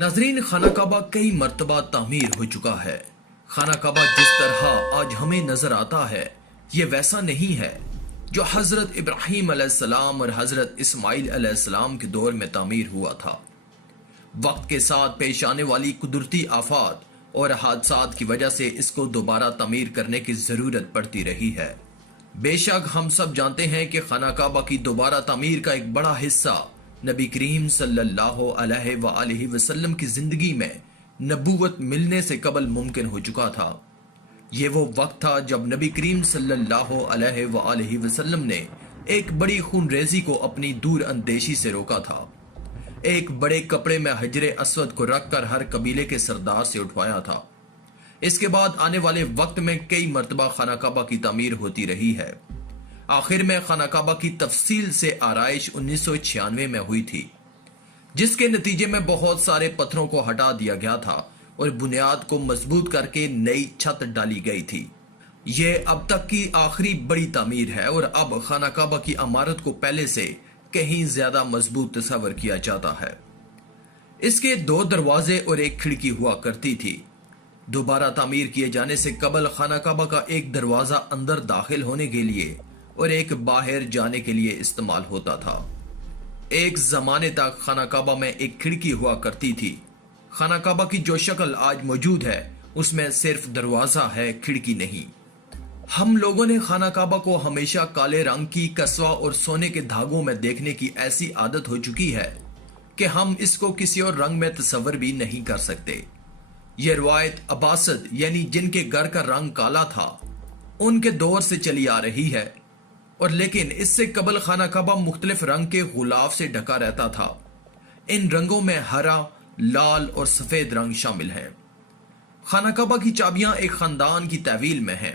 नाजरीन, खाना काबा कई मर्तबा तामीर हो चुका है। खाना काबा जिस तरह आज हमें नजर आता है ये वैसा नहीं है जो हजरत इब्राहीम अलैहिस्सलाम और हजरत इस्माइल अलैहिस्सलाम के दौर में तामीर हुआ था। वक्त के साथ पेश आने वाली कुदरती आफात और हादसात की वजह से इसको दोबारा तामीर करने की जरूरत पड़ती रही है। बेशक हम सब जानते हैं कि खाना काबा की दोबारा तामीर का एक बड़ा हिस्सा नबी करीम सल्लल्लाहु अलैहि वसल्लम की जिंदगी में नबूवत मिलने से कबल मुमकिन हो चुका था। ये वो वक्त था जब नबी करीम सल्लल्लाहु अलैहि वसल्लम ने एक बड़ी खूनरेजी को अपनी दूर अंदेशी से रोका था। एक बड़े कपड़े में हजरे अस्वद को रखकर हर कबीले के सरदार से उठवाया था। इसके बाद आने वाले वक्त में कई मर्तबा खाना काबा की तामीर होती रही है। आखिर में खाना काबा की तफसील से आराइश 1996 में हुई थी, जिसके नतीजे में बहुत सारे पत्थरों को हटा दिया गया था और बुनियाद को मजबूत करके नई छत डाली गई थी। यह अब तक की आखिरी बड़ी तामीर है और अब खाना काबा की इमारत को पहले से कहीं ज्यादा मजबूत तस्वर किया जाता है। इसके 2 दरवाजे और एक खिड़की हुआ करती थी। दोबारा तामीर किए जाने से कबल खाना काबा का एक दरवाजा अंदर दाखिल होने के लिए और एक बाहर जाने के लिए इस्तेमाल होता था। एक जमाने तक खाना काबा में एक खिड़की हुआ करती थी। खाना काबा की जो शक्ल आज मौजूद है उसमें सिर्फ दरवाजा है, खिड़की नहीं। हम लोगों ने खाना काबा को हमेशा काले रंग की कस्वा और सोने के धागों में देखने की ऐसी आदत हो चुकी है कि हम इसको किसी और रंग में तस्वर भी नहीं कर सकते। यह रवायत अब्बासिद यानी जिनके घर का रंग काला था उनके दौर से चली आ रही है, और लेकिन इससे कबल खाना काबा मुख्तलिफ रंग के गुलाफ से ढका रहता था। इन रंगों में हरा, लाल और सफेद रंग शामिल हैं। खाना काबा की चाबियां एक खानदान की तहवील में हैं।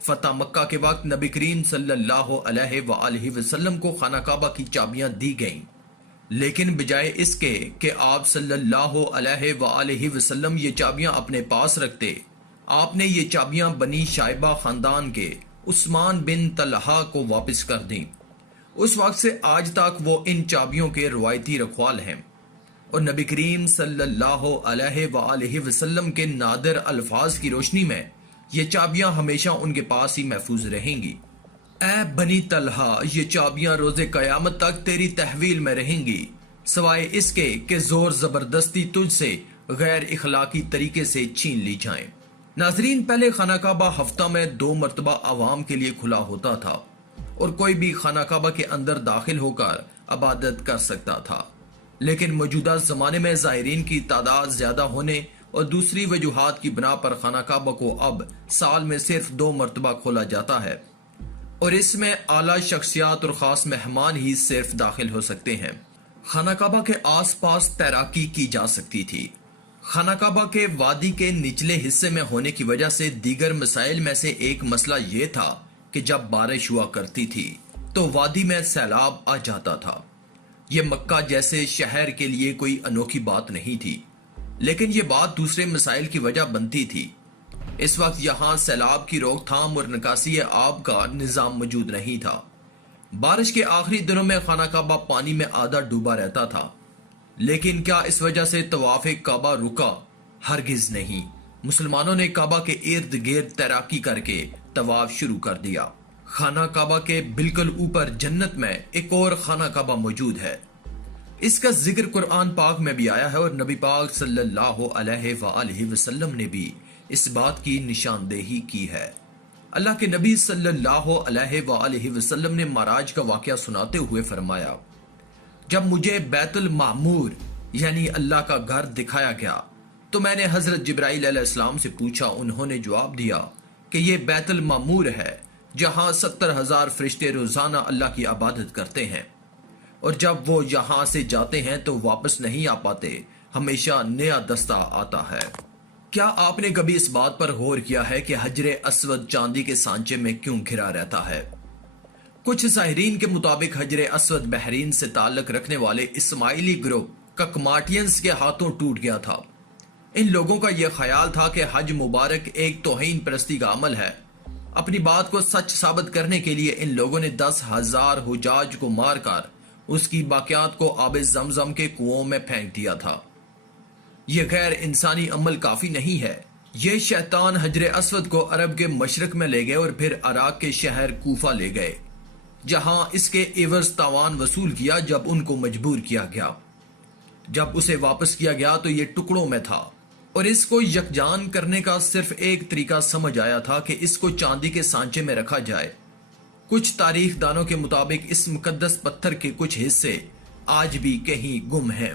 फतह मक्का के वक्त नबी करीम सल्लल्लाहु अलैहि वसल्लम को खाना काबा की चाबियां दी गईं, लेकिन बजाय इसके कि आप सल्लल्लाहु अलैहि वसल्लम ये चाबियां अपने पास रखते, आपने ये चाबियां बनी शाइबा खानदान के उस्मान बिन तलहा को वापस कर दी। उस वक्त से आज तक वो इन चाबियों के रवायती रखवाल हैं और नबी करीम सल्लल्लाहु अलैहि वसल्लम के नादिर अल्फाज की रोशनी में ये चाबियां हमेशा उनके पास ही महफूज रहेंगी। ऐ बनी तलहा, ये चाबियां रोजे कयामत तक तेरी तहवील में रहेंगी, सवाए इसके कि जोर जबरदस्ती तुझसे गैर इखलाकी तरीके से छीन ली जाएं। नाजरीन, पहले खाना काबा हफ्ता में 2 मरतबा आवाम के लिए खुला होता था और कोई भी खाना काबा के अंदर दाखिल होकर इबादत कर सकता था, लेकिन मौजूदा जमाने में ज़ायरीन की तादाद ज्यादा होने और दूसरी वजूहात की बिना पर खाना काबा को अब साल में सिर्फ 2 मरतबा खोला जाता है और इसमें आला शख्सियात और खास मेहमान ही सिर्फ दाखिल हो सकते हैं। खाना काबा के आस पास तैराकी की जा सकती थी। खाना काबा के वादी के निचले हिस्से में होने की वजह से दीगर मसाइल में से एक मसला ये था कि जब बारिश हुआ करती थी तो वादी में सैलाब आ जाता था। यह मक्का जैसे शहर के लिए कोई अनोखी बात नहीं थी, लेकिन यह बात दूसरे मसाइल की वजह बनती थी। इस वक्त यहाँ सैलाब की रोकथाम और निकासी आब का निजाम मौजूद नहीं था। बारिश के आखिरी दिनों में खाना काबा पानी में आधा डूबा रहता था, लेकिन क्या इस वजह से तवाफ काबा रुका? हरगिज नहीं। मुसलमानों ने काबा के इर्द गिर्द तैराकी करके तवाफ शुरू कर दिया। खाना काबा के बिल्कुल ऊपर जन्नत में एक और खाना काबा मौजूद है। इसका जिक्र कुरान पाक में भी आया है और नबी पाक सल्लल्लाहु अलैहि वसल्लम ने भी इस बात की निशानदेही की है। अल्लाह के नबी सल्लल्लाहु अलैहि वसल्लम ने माराज का वाकया सुनाते हुए फरमाया, जब मुझे बैतुल मामूर यानी अल्लाह का घर दिखाया गया तो मैंने हजरत जिब्राइल अलैहिस्सलाम से पूछा। उन्होंने जवाब दिया कि यह बैतुल मामूर है जहां 70,000 फरिश्ते रोजाना अल्लाह की इबादत करते हैं और जब वो यहां से जाते हैं तो वापस नहीं आ पाते, हमेशा नया दस्ता आता है। क्या आपने कभी इस बात पर गौर किया है कि हजरे अस्वद चांदी के सांचे में क्यों घिरा रहता है? कुछ साहिरीन के मुताबिक हजरे अस्वद बहरीन से ताल्लुक रखने वाले इस्माइली ग्रुप ककमाटियंस के हाथों टूट गया था। इन लोगों का यह ख्याल था कि हज मुबारक एक तौहीन परस्ती का अमल है। अपनी बात को सच साबित करने के लिए इन लोगों ने 10,000 हुजाज को मारकर उसकी बाकियात को आब जमजम के कुओं में फेंक दिया था। یہ غیر انسانی عمل کافی نہیں ہے۔ یہ شیطان حجر اسود کو عرب کے مشرق میں لے گئے اور پھر عراق کے شہر کوفہ لے گئے، جہاں اس کے عوض تاوان وصول کیا جب ان کو مجبور کیا گیا۔ جب اسے واپس کیا گیا تو یہ ٹکڑوں میں تھا، اور اس کو یکجان کرنے کا صرف ایک طریقہ سمجھ آیا تھا کہ اس کو چاندی کے سانچے میں رکھا جائے۔ کچھ تاریخ دانوں کے مطابق اس مقدس پتھر کے کچھ حصے آج بھی کہیں گم ہیں۔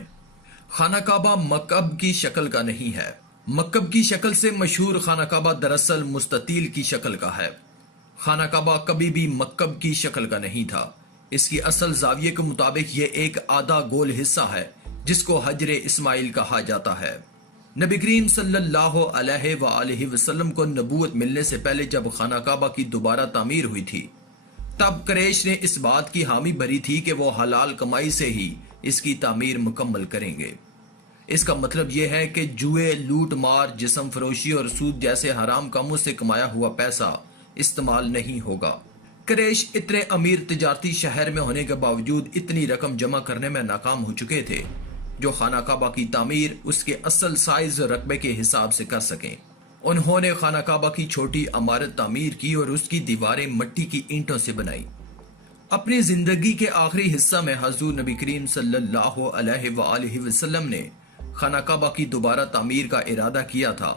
خانہ کعبہ مکعب کی شکل کا نہیں ہے۔ مکعب کی شکل سے مشہور خانہ کعبہ دراصل مستطیل کی شکل کا ہے۔ خانہ کعبہ کبھی بھی مکعب کی شکل کا نہیں تھا۔ اس کی اصل زاویے کے مطابق یہ ایک آدھا گول حصہ ہے جس کو حجر اسماعیل کہا جاتا ہے۔ نبی کریم صلی اللہ علیہ وآلہ وسلم کو نبوت ملنے سے پہلے جب خانہ کعبہ کی دوبارہ تعمیر ہوئی تھی، تب قریش نے اس بات کی حامی بھری تھی کہ وہ حلال کمائی سے ہی اس کی تعمیر مکمل کریں گے۔ اس کا مطلب یہ ہے کہ جوئے، لوٹ مار، جسم فروشی اور سود جیسے حرام کاموں سے کمایا ہوا پیسہ استعمال نہیں ہوگا۔ قریش اتنے امیر تجارتی شہر میں ہونے کے باوجود اتنی رقم جمع کرنے میں ناکام ہو چکے تھے جو خانہ کعبہ کی تعمیر اس کے اصل سائز اور رقبے کے حساب سے کر سکیں۔ انہوں نے خانہ کعبہ کی چھوٹی عمارت تعمیر کی اور اس کی دیواریں مٹی کی اینٹوں سے بنائی۔ اپنی زندگی کے آخری حصہ میں حضور نبی کریم صلی اللہ علیہ وآلہ وسلم نے خانہ کعبہ کی دوبارہ تعمیر کا ارادہ کیا تھا،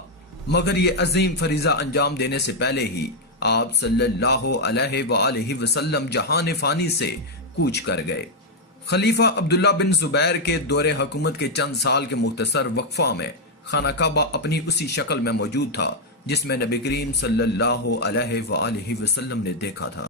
مگر یہ عظیم فریضہ انجام دینے سے پہلے ہی آپ صلی اللہ علیہ وآلہ وسلم جہان فانی سے کوچ کر گئے۔ خلیفہ عبداللہ بن زبیر کے دور حکومت کے چند سال کے مختصر وقفہ میں خانہ کعبہ اپنی اسی شکل میں موجود تھا جس میں نبی کریم صلی اللہ علیہ وآلہ وسلم نے دیکھا تھا۔